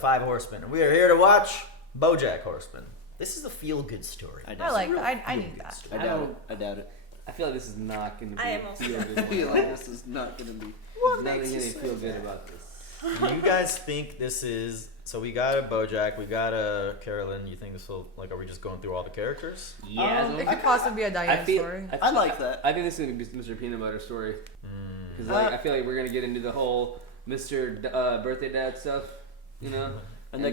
Five Horsemen. We are here to watch BoJack Horseman. This is a feel-good story. I like that. I need that. I doubt it. I feel like this is not going to be I am also feel good. I feel like this is not going to be. There's nothing going to feel good about this. Do you guys think this is... So we got a BoJack, we got a Carolyn. You think this will... Like, are we just going through all the characters? Yeah. It could possibly be a Diane story. I like that. I think this is going to be Mr. Peanut Butter story. Because I feel like we're going to get into the whole Mr. Birthday Dad stuff, you know? And they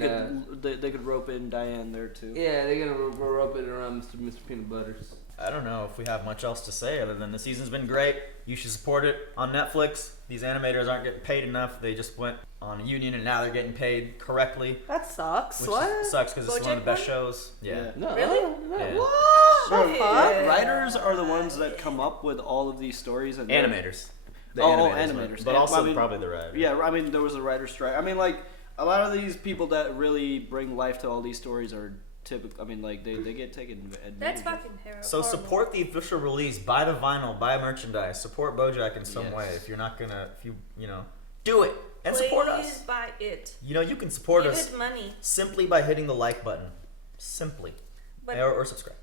could rope in Diane there too. Yeah, they're going to rope it around Mr. Peanut Butters. I don't know if we have much else to say other than the season's been great. You should support it on Netflix. These animators aren't getting paid enough. They just went on a union and now they're getting paid correctly. That sucks. Which What? sucks because it's one of the best BoJack shows. Yeah. No, Really? no. Yeah. What? Bro, The fuck? writers are the ones that come up with all of these stories and Animators. The animators. But also I mean, probably the writers. Yeah, I mean there was a writer's strike. I mean like a lot of these people that really bring life to all these stories are typical. I mean like they get taken advantage That's of. fucking terrible. So support the official release. Buy the vinyl. Buy merchandise. Support BoJack in some Yes. way. If you're not gonna, do it and support us. Please buy it. You can support Give us it money. simply by hitting the like button. Simply. But Or subscribe.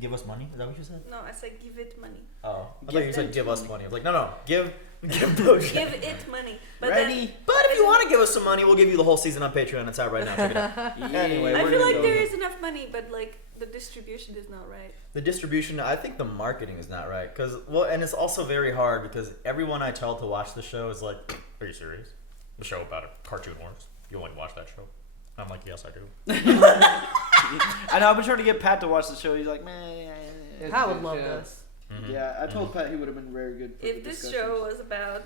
Give us money? Is that what you said? no, I said give it money. Oh, I Give thought you said them give us money. money. I was like, no, give BoJack. Give it money. But Ready? then, But if you want to give us some money, we'll give you the whole season on Patreon. It's out right now. Check it out. Anyway, I we're feel gonna like go. there is enough money, but like the distribution is not right. The distribution, I think the marketing is not right. And it's also very hard because everyone I tell to watch the show is like, are you serious? The show about a cartoon horse? You only watch that show? I'm like, yes, I do. I know. I've been trying to get Pat to watch the show. He's like, man. I would love this. Mm-hmm. Yeah, I told Pat he would have been very good. For If the this discussions. show was about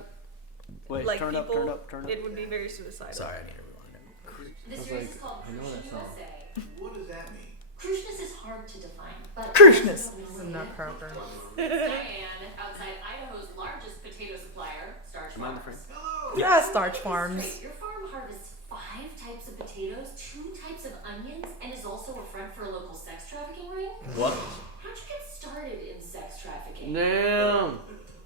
Wait, like turn people, up. it would be very suicidal. Sorry, I need to rewind it. The I was series like, is called I know that Crucian song. USA. What does that mean? Crucianess is hard to define, but Crucianess. It's The Nutcracker. Diane, outside Idaho's largest potato supplier, Starch Mind the Farms. Hello! Yeah, Starch Straight, Farms. Your farm harvests 5 types of potatoes, 2 types of onions, and is also a front for a local sex trafficking ring. What? How'd you get started in sex trafficking? Damn.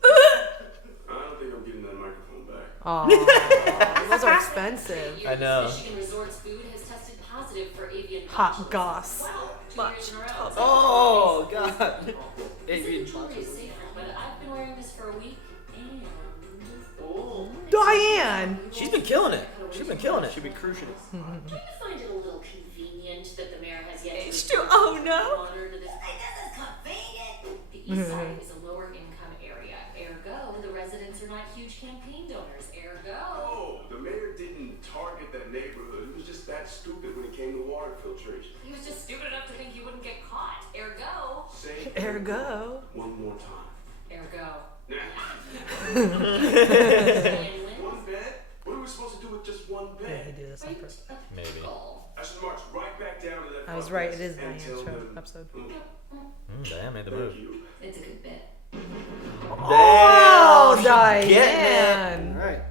I don't think I'm getting that microphone back. Aw, those are expensive. I know. Michigan Resorts food has tested positive for avian Hot botulism. goss. Wow, 2 years in a row. Oh God. Avian jewelry is safer, but I've been wearing this for a week, and Diane! She's been killing it. She's been killing it. Should be crucial. do you find it a little convenient that the mayor has yet to H2, oh no! water to this? This is convenient. The east side is a lower income area. Ergo, the residents are not huge campaign donors. Ergo. Oh, the mayor didn't target that neighborhood. He was just that stupid when it came to water filtration. He was just stupid enough to think he wouldn't get caught. Ergo. Say Ergo. one more time. Ergo. One bed? What are we supposed to do with just one Yeah, he bed? did this on purpose. Maybe. I should march right back down to that I was front right, desk it is and Diane's tell show them, episode. Diane made the move. Thank you. It's a good bit. Oh, Damn, Diane! Alright.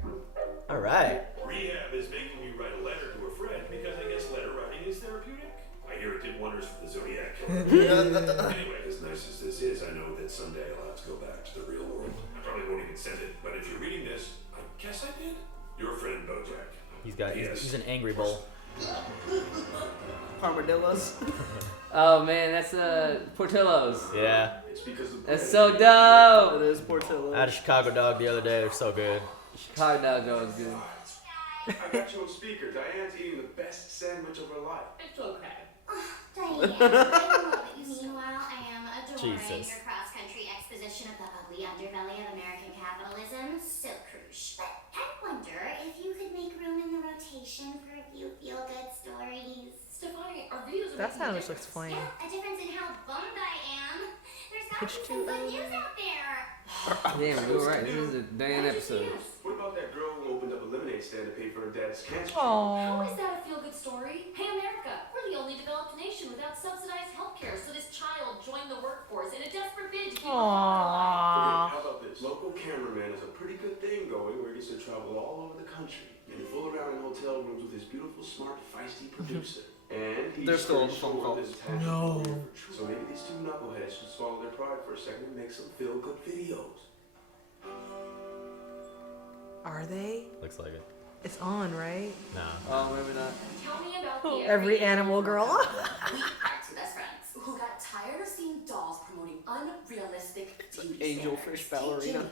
All right. Rehab is making me write a letter to a friend because I guess letter writing is therapeutic. I hear it did wonders for the Zodiac. Anyway, as nice as this is, I know that someday I'll have to go back to the real world. I probably won't even send it, but if you're reading this, I guess I did. Your friend BoJack. He's an angry bull. Armadillos. Oh man, that's Portillo's. Yeah. It's because of That's bread. so dope. It is Portillo. I had a Chicago dog the other day. They're so good. Chicago dog is good. I got you on speaker. Diane's eating the best sandwich of her life. It's okay. Diane, I know what you mean. Meanwhile, I am adoring Jesus. your cross-country exposition of the ugly underbelly of American capitalism, so crucial. But I wonder if you could make room in the rotation for a few feel-good stories. Stefani, our videos are That's making how a this looks difference. plain. Yeah, a difference in how bummed I am. There's got to Pitch be some to, good news out there. Damn, you were right. This is a Diane episode. What about that girl who opened up a lemonade stand to pay for her dad's cancer? How Aww. is that a feel-good story? Hey, America, we're the only developed nation without subsidized healthcare, so this child joined the workforce in a desperate bid to keep her father alive. Aww. How about this? Local cameraman has a pretty good thing going where he gets to travel all over the country and fool around in hotel rooms with his beautiful, smart, feisty producer. And he's They're still on pretty the phone sure call. this passion No. for truth. So maybe these two knuckleheads should swallow their pride for a second and make some feel-good videos. Are they? Looks like it. It's on, right? No. Oh, maybe not. Tell me about the Every animal girl. We are two best friends who got tired of seeing dolls promoting unrealistic beauty Angelfish standards. ballerina.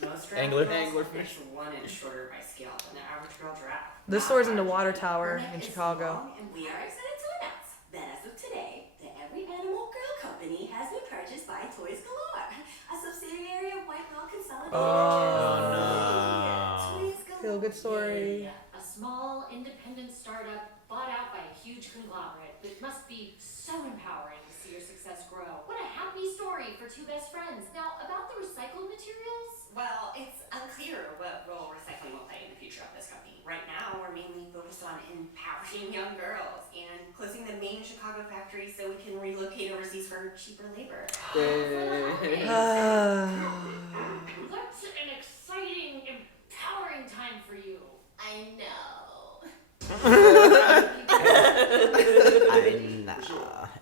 Most Angler? Anglerfish 1 inch shorter by scale than the average girl giraffe. This store's in the Water Tower in Chicago. And we are excited to announce that as of today, the Every Animal Girl Company has been purchased by Toys Galore, a subsidiary of White Whale Consolidated. Oh, no. Toys Galore. Feel good story. A small, independent startup bought out by a huge conglomerate. It must be so empowering to see your success grow. What a happy story for two best friends. Now, about the recycled materials? Well, it's unclear what role recycling will play in the future of this company. Right now, we're mainly focused on empowering young girls and closing the main Chicago factory so we can relocate overseas for cheaper labor. What's an exciting, empowering time for you? I know.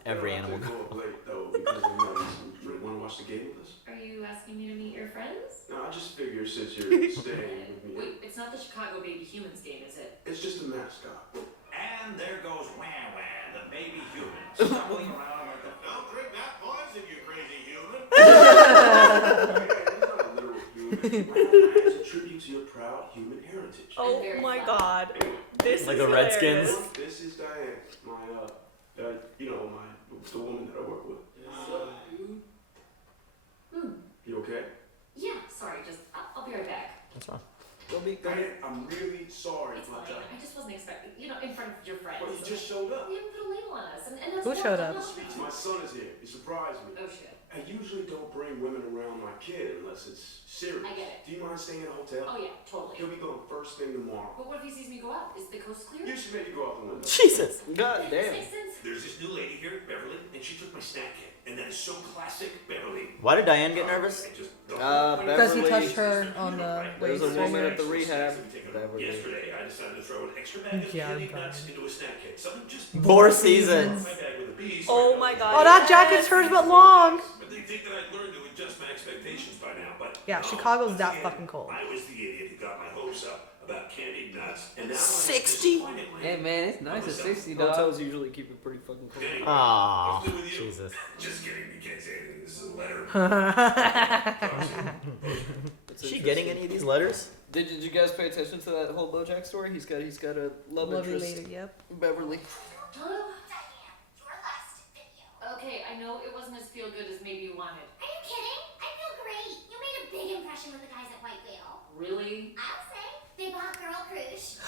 Every animal. Go up late though because I'm want to watch the game with us. Are you asking me to meet your friends? No, I just figure since you're staying with me, Wait, it's not the Chicago Baby Humans game, is it? it's just a mascot. And there goes Wah Wah, the baby human, stumbling around like a... Don't drink that poison, you crazy human! It's not a literal human. It's a tribute to your proud human heritage. Oh very my proud. God. This Like is the Redskins? hilarious. This is Diane, my the woman that I work with. You okay? Yeah, sorry, I'll be right back. That's fine. Go be good. Diane, I'm really sorry It's about fine. that. I just wasn't expecting, in front of your friends. Well, you just showed up. We haven't put a label on us, and that's Who showed up? My son is here. He surprised me. Oh shit. I usually don't bring women around my kid unless it's serious. I get it. Do you mind staying at a hotel? Oh yeah, totally. He'll be going first thing tomorrow. But what if he sees me go out? Is the coast clear? You should maybe go out the window. Jesus. God This damn. makes sense. There's this new lady here, Beverly, and she took my snack kit. And that is so classic Beverly. Why did Diane get nervous? I just don't Because he Beverly- touched her on the There's waist. a woman right at the rehab. Yesterday, I decided to throw an extra bag of Yeah, candy I'm nuts into a snack kit. Something just... Four seasons. My bag with a bee, so Oh I my know- God. Oh, that jacket's hers but long. But they think that I'd learned to adjust my expectations by now, but... Yeah, no, Chicago's that again, fucking cold. I was the idiot who got my hopes up about candied nuts, and now 60? I'm disappointed. Hey man, it's nice at 60, dog. Hotels usually keep it pretty fucking cool. Anyway, Aww. what's new with you? Jesus. Just kidding, you can't say anything. This is a letter. Is she getting any of these letters? Did you guys pay attention to that whole BoJack story? He's got a love Lovely interest, lady, yep. Beverly. Diane, your last video. Okay, I know it wasn't as feel good as maybe you wanted. Are you kidding? I feel great. You made a big impression with the guys at White Whale. Really? I'll say. They bought Girl Cruise.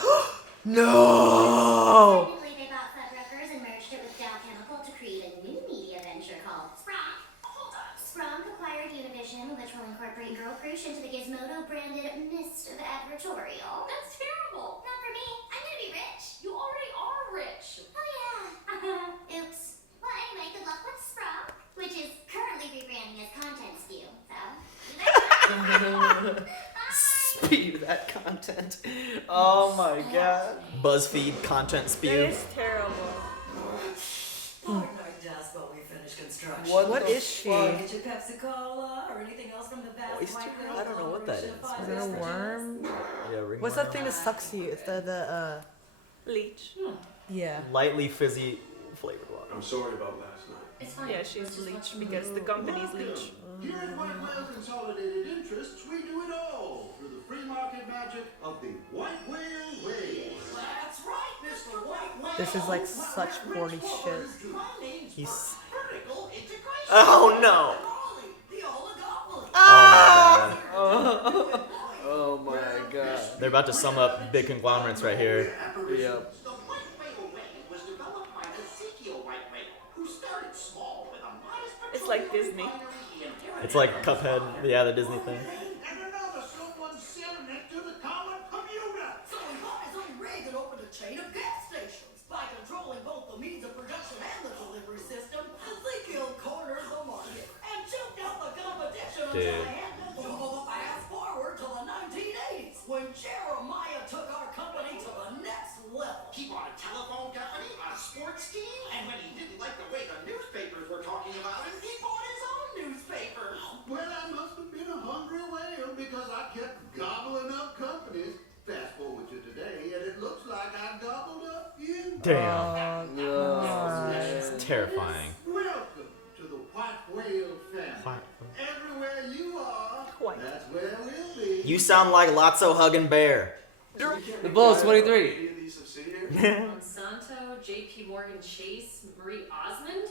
No! Technically, they bought Fuddruckers and merged it with Dow Chemical to create a new media venture called Spronk. Hold on. Spronk acquired Univision, which will incorporate Girl Cruise into the Gizmodo-branded Mist of Advertorial. That's terrible. Not for me. I'm gonna be rich. You already are rich. Oh yeah. Oops. Well, anyway, good luck with Spronk, which is currently rebranding as Content Spew. So. Speed that content. Oh my god. BuzzFeed content That spew. is terrible. Pardon our desk while we finish construction. What the is she? fuck? Get your Pepsi Cola or anything else from the vast Oyster? White Whale I don't know what that is. Corporation of Is it a Fibers. worm? Yeah, ring What's that thing that sucks you? It's Leech. yeah. Lightly fizzy flavored water. I'm sorry about last night. It's fine. Yeah, she's leech because the company's leech. Here at White Whale Consolidated Interests, we do it all through the free market magic of the White Whale Way. That's right, Mr. White Whale. This is like such 40 shit. My name's He's. Vertical Integration. Oh no! The oligopoly. Oh my god. Oh my god. They're about to sum up big conglomerates right here. Yep. The White Whale Way was developed by Ezekiel White Whale, who started small with a modest It's like Disney. It's like Cuphead. Yeah, the Disney thing. and another someone selling it to the common commuter. So he bought his own rig and opened a chain of gas stations. By controlling both the means of production and the delivery system, Ezekiel cornered the market and choked out the competition until Dude. they had to fast forward to the 1980s when Jeremiah took our company to the next level. He bought a telephone company, a sports team, and when he didn't like the way the newspapers were talking about him, He bought his own newspaper. well, I must have been a hungry whale because I kept gobbling up companies. Fast forward to today, Damn. God. Terrifying. Welcome to the White Whale family. Everywhere you are, that's where we'll be. You sound like Lotso hugging bear. The Bulls 23. Monsanto, J.P. Morgan Chase, Marie Osmond.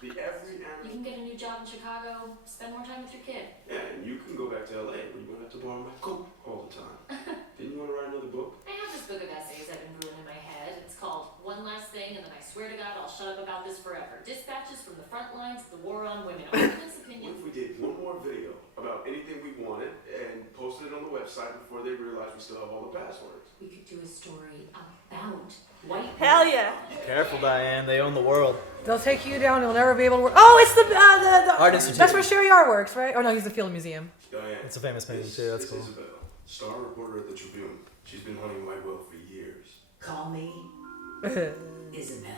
The every You can get a new job in Chicago, spend more time with your kid. Yeah, and you can go back to LA where you won't have to borrow my coat all the time. Didn't you want to write another book? I have this book of essays I've been brewing in my head. It's called One Last Thing, and then I swear to God I'll shut up about this forever. Dispatches from the front lines of the war on women. Opinions, What opinions. if we did one more video about anything we wanted and posted it on the website before they realized we still have all the passwords? We could do a story about white. Hell yeah. Careful, Diane. They own the world. They'll take you down. You'll never be able to work. Oh, it's the Art Institute. That's where Sherry R works, right? Oh no, he's the Field Museum. Diane. It's a famous painting this too. That's is cool. Isabel, star reporter at the Tribune. She's been hunting White Whale for years. Call me Isabel.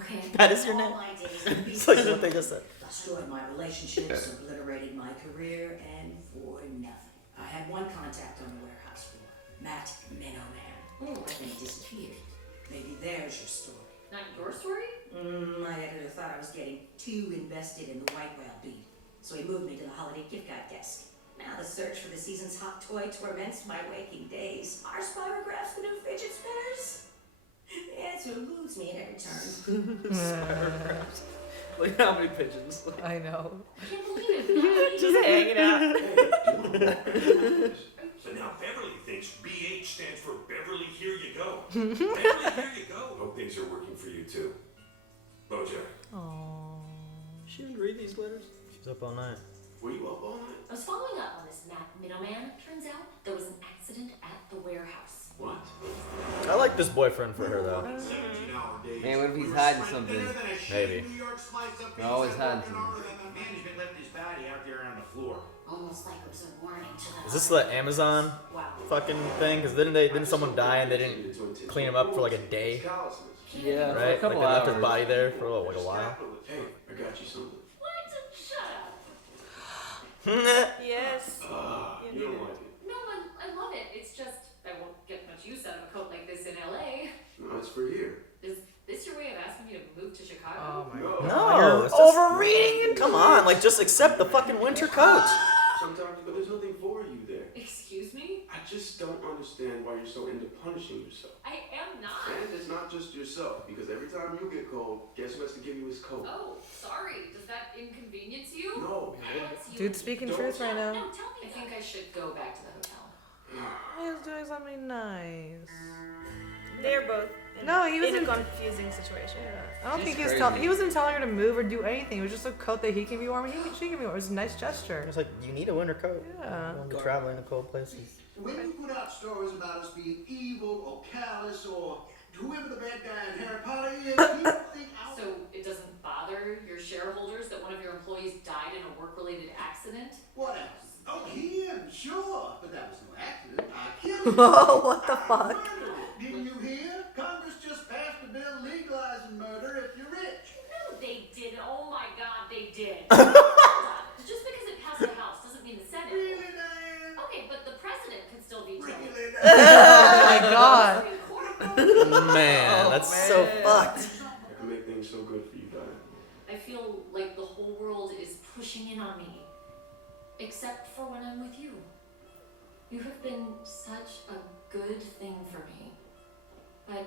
Okay. That is your name. All my days have been It's like what they just said. destroyed my relationships, obliterated my career, and for nothing. I had one contact on the warehouse floor, Matt Minoman. Then he disappeared. Maybe there's your story. Not your story? My editor thought I was getting too invested in the White Whale beat, so he moved me to the holiday gift guide desk. Now the search for the season's hot toy torments my waking days. Are spirographs the new fidget spinners? The answer eludes me at every turn. Look how many pigeons. I know. I can't believe it. Just hanging out. But now Beverly thinks BH stands for Beverly Here You Go. Beverly Here You Go. Hope things are working for you too. BoJack. Aww. She didn't read these letters. She's up all night. Were you up all night? I was following up on this Matt Middleman. Turns out there was an accident at the warehouse. What? I like this boyfriend for her though. Man, what if he's hiding something? Maybe. Always hiding something. Management left his body out there on the floor. Almost like it was a warning to them. Is this the Amazon fucking thing? Because didn't someone die and they didn't clean him up for like a day? Yeah, for a Right? Like couple they left his hours. body there for like a while. Hey, I got you something. What? Shut up. Yes. You don't like it. No, I love it. It's just I won't get much use out of a coat like this in LA. No, it's for here. Is this your way of asking me to move to Oh Chicago? my No. No, it's just, overreading it. come on, like just accept the fucking winter coat. Sometimes, but there's nothing for you there. Excuse me? I just don't understand why you're so into punishing yourself. I am not. And it's not just yourself, because every time you get cold, guess who has to give you his coat? Oh, sorry. Does that inconvenience you? No. What's you? Dude speaking truth right now. No, tell me. I think I should go back to the hotel. He's doing something nice. They're both No, he was in a in- confusing situation. I don't She's think he was crazy. he wasn't telling her to move or do anything. It was just a coat that he can be warm. She can be warm. It was a nice gesture. It's like you need a winter coat. Yeah. You won't be traveling to cold places. When you put out stories about us being evil or callous or whoever the bad guy in Harry Potter is, people think our So it doesn't bother your shareholders that one of your employees died in a work-related accident? What else? Oh, him, sure. But that was no accident. I killed him. Oh, what the I fuck? murdered him. Didn't you hear? Congress just passed a bill legalizing murder if you're rich. No, they didn't. Oh my God, they did. Just because it passed the House doesn't mean the Senate. Really, Diane? Okay, but the president can still veto. Really, Oh my god. Supreme Court. Man, that's so fucked. I can make things so good for you, Diane. I feel like the whole world is pushing in on me. Except for when I'm with you. You have been such a good thing for me. But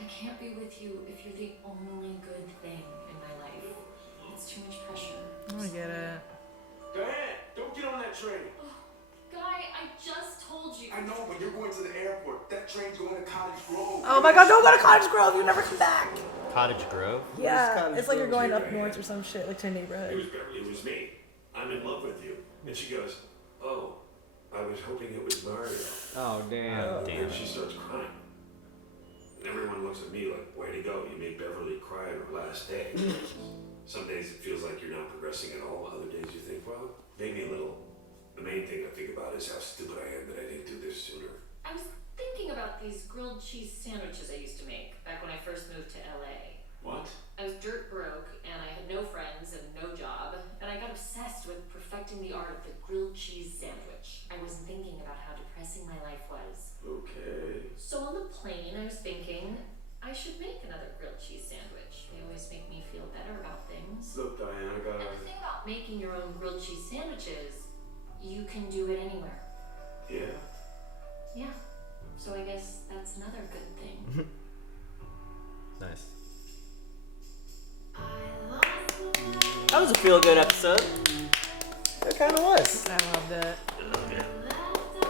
I can't be with you if you're the only good thing in my life. It's too much pressure. I get it. Diane, don't get on that train. Guy, I just told you. I know, but you're going to the airport. That train's going to Cottage Grove. Oh my god, don't go to Cottage Grove. You never come back. Cottage Grove? Yeah, Cottage it's like you're Grove? going up north or some shit, like to a It neighborhood. was Beverly, it was me. I'm in love with you. And she goes, oh, I was hoping it was Mario. Oh, damn. And she starts crying. And everyone looks at me like, way to go, you made Beverly cry on her last day. Some days it feels like you're not progressing at all. Other days you think, well, maybe a little. The main thing I think about is how stupid I am that I didn't do this sooner. I was thinking about these grilled cheese sandwiches I used to make back when I first moved to LA. What? I was dirt broke and I had no friends and no job, and I got obsessed with perfecting the art of the grilled cheese sandwich. I wasn't thinking about how depressing my life was. Okay. So on the plain, I was thinking I should make another grilled cheese sandwich. They always make me feel better about things. Look, Diane, I gotta... And the thing about making your own grilled cheese sandwiches, you can do it anywhere. Yeah? Yeah. So I guess that's another good thing. Nice. That was a feel-good episode. It kind of was. I loved it.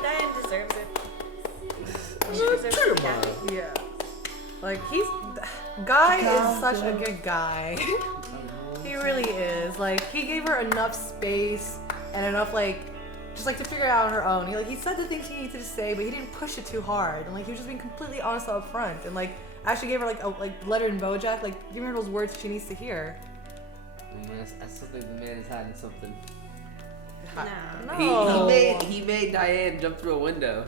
Diane deserves it. She True, deserves to be Mom. happy. Yeah. Like Guy is such a good guy. He really is. Like he gave her enough space and enough just to figure it out on her own. He said the things he needed to say, but he didn't push it too hard. And he was just being completely honest up front. And actually gave her a letter in BoJack, giving her those words she needs to hear. I still think the man is hiding something. No. He made Diane jump through a window.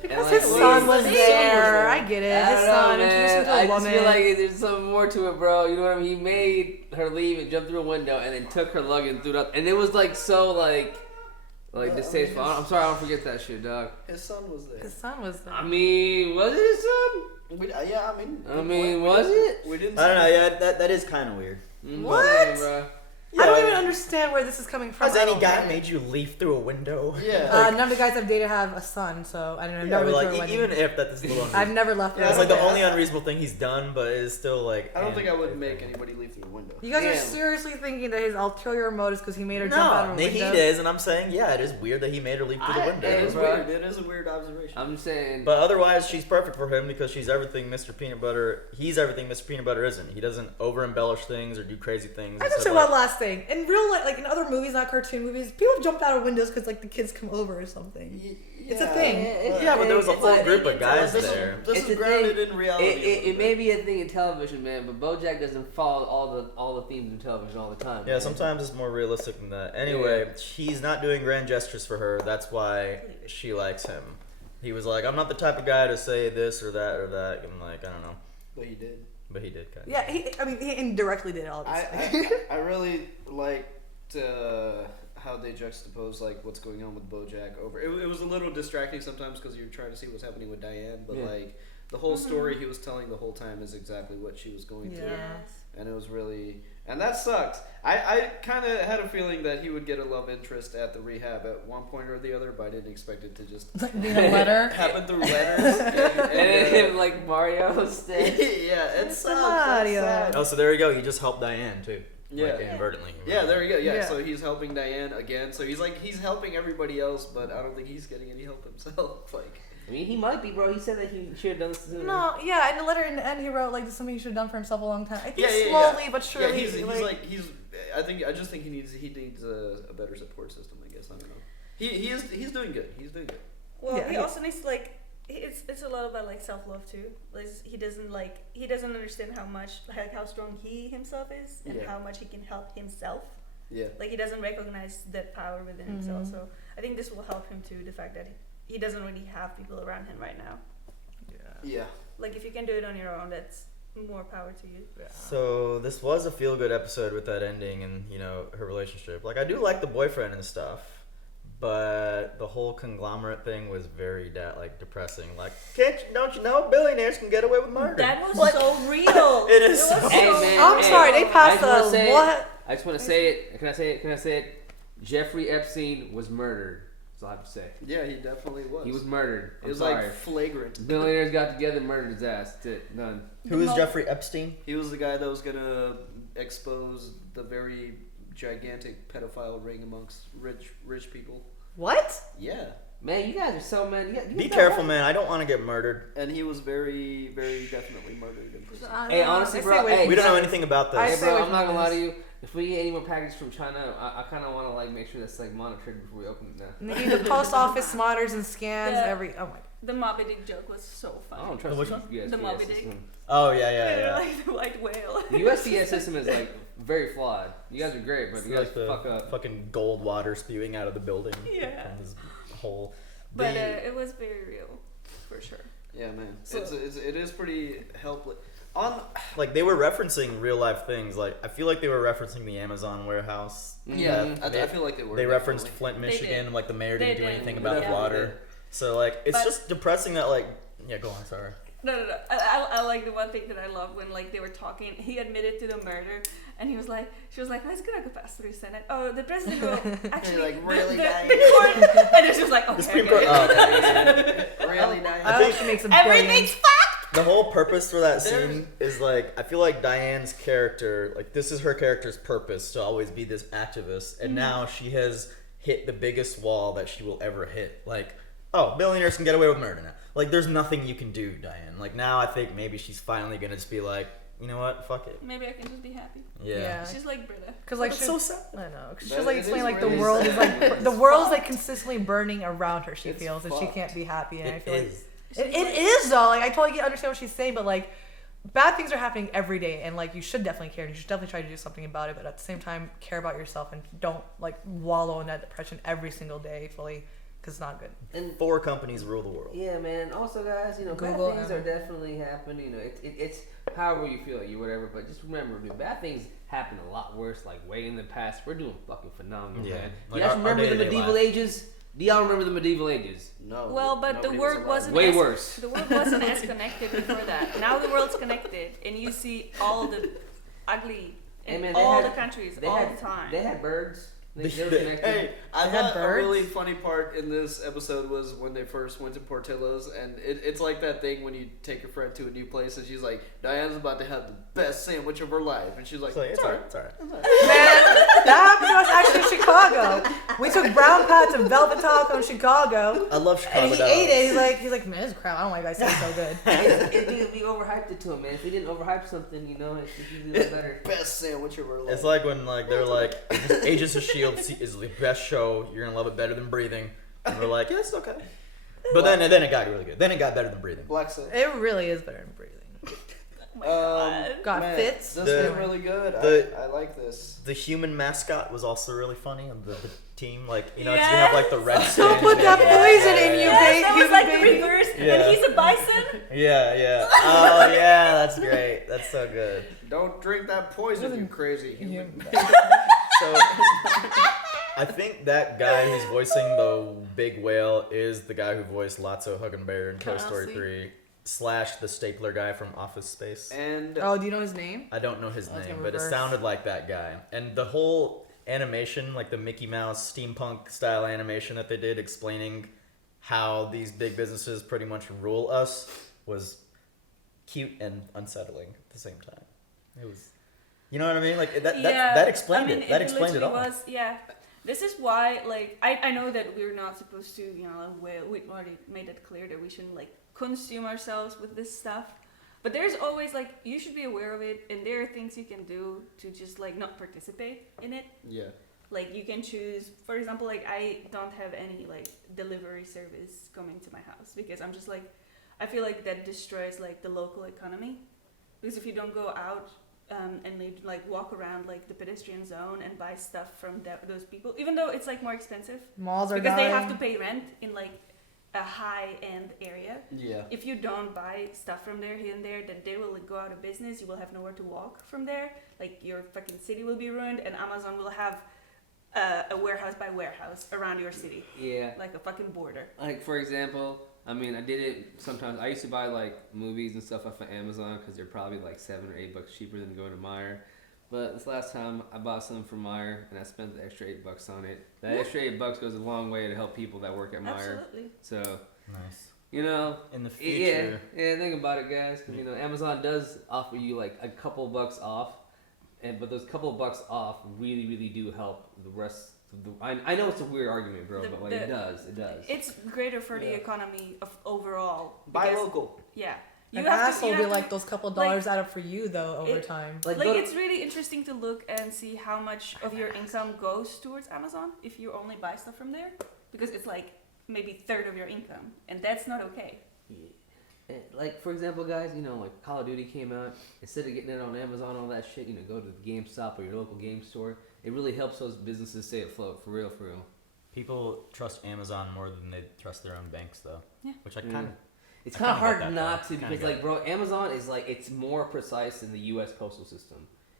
Because his son was there. I get it. His son introduced him to a I woman. just feel like there's something more to it, bro. You know what I mean? He made her leave and jump through a window, and then took her luggage and threw it up. And it was distasteful. I'm sorry, I don't forget that shit, dog. His son was there. His son was there. I mean, was it his son? Yeah, I mean, was it? We didn't. I don't know. Yeah, that is kind of weird. What? Saying, bro. I don't even understand where this is coming from. Has any guy made you leap through a window? Yeah. None of the guys I've dated have a son, so I don't know. I've Yeah, never but been to a wedding. even if that is a little unreasonable. I've never left. It's a the wedding. only unreasonable thing he's done, but it's still I don't think I would make anybody leave through the window. You guys are Damn. seriously thinking that his ulterior motives because he made her jump out of a No, window? he is, and I'm saying, yeah, it is weird that he made her leap through the window. It is bro. weird. It is a weird observation. I'm saying. But otherwise, she's perfect for him because she's everything Mr. Peanut Butter. He's everything Mr. Peanut Butter isn't. He doesn't over embellish things or do crazy things. I just say one last thing. In real life, in other movies, not cartoon movies, people have jumped out of windows because the kids come over or something. It's a thing. Yeah, but there was a whole group of guys This there. This It's is a grounded thing. in reality. It may be a thing in television, man, but BoJack doesn't follow all the themes in television all the time. Yeah, man. sometimes it's more realistic than that. Anyway, he's not doing grand gestures for her. That's why she likes him. He was like, I'm not the type of guy to say this or that or that. I'm like, I don't know. But he did. But he did, kind of. Yeah, he indirectly did all this. I really liked how they juxtapose what's going on with BoJack over. It was a little distracting sometimes because you're trying to see what's happening with Diane, but the whole story he was telling the whole time is exactly what she was going through, and it was really, and that sucked. I kind of had a feeling that he would get a love interest at the rehab at one point or the other, but I didn't expect it to just Being a letter. happen through letters. And then him like Mario instead. Yeah, it It's sucks. Mario. That's sad. Oh, so there you go. He just helped Diane, too. Yeah. Inadvertently. Yeah, there you go. Yeah, Yeah. so he's helping Diane again. So he's helping everybody else, but I don't think he's getting any help himself. I mean, he might be, bro. He said that he should have done this sooner. No, yeah, in the letter in the end, he wrote this is something he should have done for himself a long time. I think Yeah, slowly but surely. he's I just think he needs a better support system. I guess I don't know. He's doing good. He's doing good. Well, Yeah, he yeah. also needs to it's a lot about self love too. He doesn't understand how strong he himself is and how much he can help himself. Yeah. He doesn't recognize that power within himself. So I think this will help him too. The fact that he doesn't really have people around him right now. Yeah. If you can do it on your own, that's more power to you. So this was a feel-good episode with that ending and, her relationship. I do like the boyfriend and stuff, but the whole conglomerate thing was very, depressing. Don't you know billionaires can get away with murder? That was so real. It is was so- Hey, man, I'm sorry, they passed what? I just want to say it. Can I say it? Jeffrey Epstein was murdered. That's all I have to say. Yeah, he definitely was. He was murdered. It was sorry. flagrant. Billionaires got together and murdered his ass. That's it. Done. Who is Jeffrey Epstein? He was the guy that was gonna expose the very gigantic pedophile ring amongst rich people. What? Yeah. Man, you guys are so mad. Be careful, man. I don't want to get murdered. And he was very, very definitely murdered in prison. Hey, honestly, bro. Hey, We don't know anything about this. Hey, bro, I'm not gonna lie to you. If we get any more packages from China, I kind of want to make sure that's monitored before we open it now. And they need the post office monitors and scans oh my. The Moby Dick joke was so funny. I don't trust Which the one? USPS The Moby Dick. system. Oh, yeah. The white whale. The USPS system is very flawed. You guys are great, but It's you guys like the fuck up. fucking gold water spewing out of the building. Yeah. From this hole. But it was very real, for sure. Yeah, man. So- It is pretty helpless. They were referencing real life things. I feel like they were referencing the Amazon warehouse. Yeah, I feel like they were. They referenced definitely. Flint, They Michigan. did. The mayor They didn't do did. anything They about definitely water. did. So it's But- just depressing that Yeah, go on. Sorry. No. I like the one thing that I love when like they were talking. He admitted to the murder, and she was like, let's gonna go pass through Senate. Oh, the president will actually like, really, the Diane? court, and it's just like, okay, The Supreme Court. Really, Diane? I hope she makes a everything's fucked. The whole purpose for that scene is like, I feel like Diane's character, like this is her character's purpose to always be this activist, and now she has hit the biggest wall that she will ever hit. Like, oh, billionaires can get away with murder now. Like, there's nothing you can do, Diane. Like, now I think maybe she's finally gonna just be like, you know what, fuck it. Maybe I can just be happy. Yeah. She's like Britta. Because like That's she, so sad. I know. 'Cause But she's like it explaining is like the really world is sad. like the world's like consistently burning around her. She It's feels and she fucked. can't be happy. And I It feel is. like it is though. Like I totally understand what she's saying, but like bad things are happening every day, and like you should definitely care. And you should definitely try to do something about it. But at the same time, care about yourself and don't like wallow in that depression every single day fully, because it's not good. And 4 companies rule the world. yeah, man. Also, guys, Google bad things are definitely happening. It's however you feel, you whatever. But just remember, dude, bad things happen a lot worse. Like way in the past, we're doing fucking phenomenal, Yeah. man. Like You guys our remember the day-to-day medieval life. ages? Do y'all remember the medieval ages? No. Well, but the nobody world alive. wasn't Way as, worse. The world wasn't as connected before that. Now the world's connected, and you see all the ugly in Hey, man, they all had- the countries They all had, the time. They had birds. They were They- connected. Hey, I They had thought a birds? really funny part in this episode was when they first went to Portillo's, and it's like that thing when you take your friend to a new place, and she's like, Diane's about to have the best sandwich of her life, and she's like, It's like, it's alright, it's alright. Man, that happened to us actually in Chicago. We took brown pats of velvet taco in Chicago. I love Chicago And he dogs. ate it. He's like, man, this is crap. I don't know why you guys say it's so good. We overhyped it to him, man. If we didn't overhype something, it's usually a lot better. best sandwich of her life. It's like when like they're like, Agents of S.H.I.E.L.D. is the best show. You're gonna love it better than Breathing. And we're like, yeah, it's okay. But then it got really good. Then it got better than Breathing. Black Sand. It really is better than breathing. Got man, fits. This The- is really good. the- I like this. The human mascot was also really funny on the team. Like, you Yes. have like the red. Don't put that poison in you, Yes, that was human like baby. the reverse, Yeah. and he's a bison. Yeah. Oh yeah, that's great. That's so good. Don't drink that poison, you crazy human. So I think that guy who's voicing the big whale is the guy who voiced Lotso Huggenbear in Toy Story Kelsey. 3 / the stapler guy from Office Space. And Oh, do you know his name? I don't know his I was name, gonna but it reverse. sounded like that guy. And the whole animation, like the Mickey Mouse steampunk style animation that they did explaining how these big businesses pretty much rule us, was cute and unsettling at the same time. It was, you know what I mean? Like that explained it. That explained it all. literally was, yeah. This is why, like, I know that we're not supposed to, we already made it clear that we shouldn't, like, consume ourselves with this stuff. But there's always, like, you should be aware of it, and there are things you can do to just, like, not participate in it. yeah. Like, you can choose, for example, like, I don't have any, like, delivery service coming to my house, because I'm just, like, I feel like that destroys, like, the local economy. Because if you don't go out and maybe like walk around like the pedestrian zone and buy stuff from those people, even though it's like more expensive Malls are because they have dying. to pay rent in like a high-end area. Yeah. If you don't buy stuff from there here and there, then they will like, go out of business. You will have nowhere to walk from there. Like your fucking city will be ruined, and Amazon will have a warehouse by warehouse around your city. Yeah. Like a fucking border. Like, for example, I mean, I did it sometimes. I used to buy, like, movies and stuff off of Amazon because they're probably, like, $7 or $8 cheaper than going to Meijer. But this last time, I bought some from Meijer, and I spent the extra $8 on it. That extra $8 goes a long way to help people that work at Meijer. Absolutely. So, Nice. you know, In the future. yeah, think about it, guys. 'Cause, Amazon does offer you, like, a couple bucks off. But those couple bucks off really, really do help the rest of the... I know it's a weird argument, bro, but, like, it does. It does. It's greater for the economy of overall. Buy because- local. Yeah. An have to- asshole you be have to- like those couple dollars add up for you though over time. Like it's really interesting to look and see how much of your income goes towards Amazon if you only buy stuff from there, because it's like maybe third of your income, and that's not okay. Yeah. Like, for example, guys, like Call of Duty came out. Instead of getting it on Amazon, all that shit, go to the GameStop or your local game store. It really helps those businesses stay afloat, for real, for real. People trust Amazon more than they trust their own banks, though. Yeah. Which I kind of. It's kind of hard get that, not though. to, Kinda because, get like, it. bro, Amazon is, like, it's more precise than the U.S. postal system.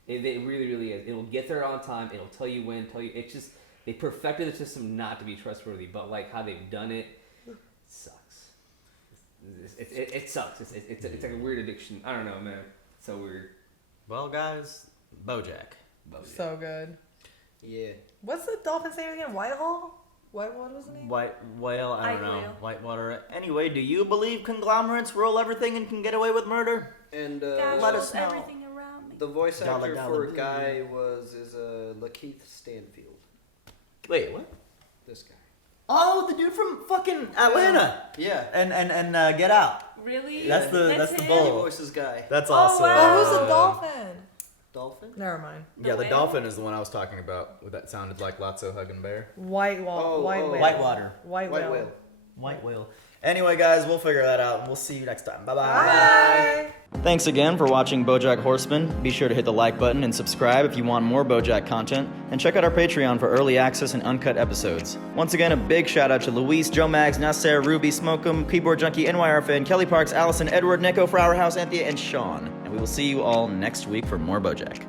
It really, really is. It'll get there on time. It'll tell you when, it's just, they perfected the system not to be trustworthy, but, like, how they've done it sucks. it sucks. It's like a weird addiction. I don't know, man. It's so weird. Well, guys, BoJack. So good. Yeah. What's the dolphin's name again? Whitehall? What was the name? White whale, I don't White know. whale. Whitewater. Anyway, do you believe conglomerates rule everything and can get away with murder? And God let rules us know. everything around me. the voice Dollar, actor dollar for bill. Guy is Lakeith Stanfield. Wait, what? This guy. Oh, the dude from fucking Atlanta. Yeah. And Get Out. Really? That's the him? He bull. voices Guy. That's Oh, awesome. wow. Oh, who's the dolphin? Dolphin? Never mind. Yeah, the whale? dolphin is the one I was talking about. That sounded like Lotso hugging bear. White whale. Whitewater. White White whale. whale. White whale. Anyway, guys, we'll figure that out, and we'll see you next time. Bye-bye. Bye. Thanks again for watching BoJack Horseman. Be sure to hit the like button and subscribe if you want more BoJack content, and check out our Patreon for early access and uncut episodes. Once again, a big shout out to Luis, Joe Mags, Nasser, Ruby, Smokem, Keyboard Junkie, NYR Fan, Kelly Parks, Allison, Edward, Nico, Flower House, Anthea, and Sean. And we will see you all next week for more BoJack.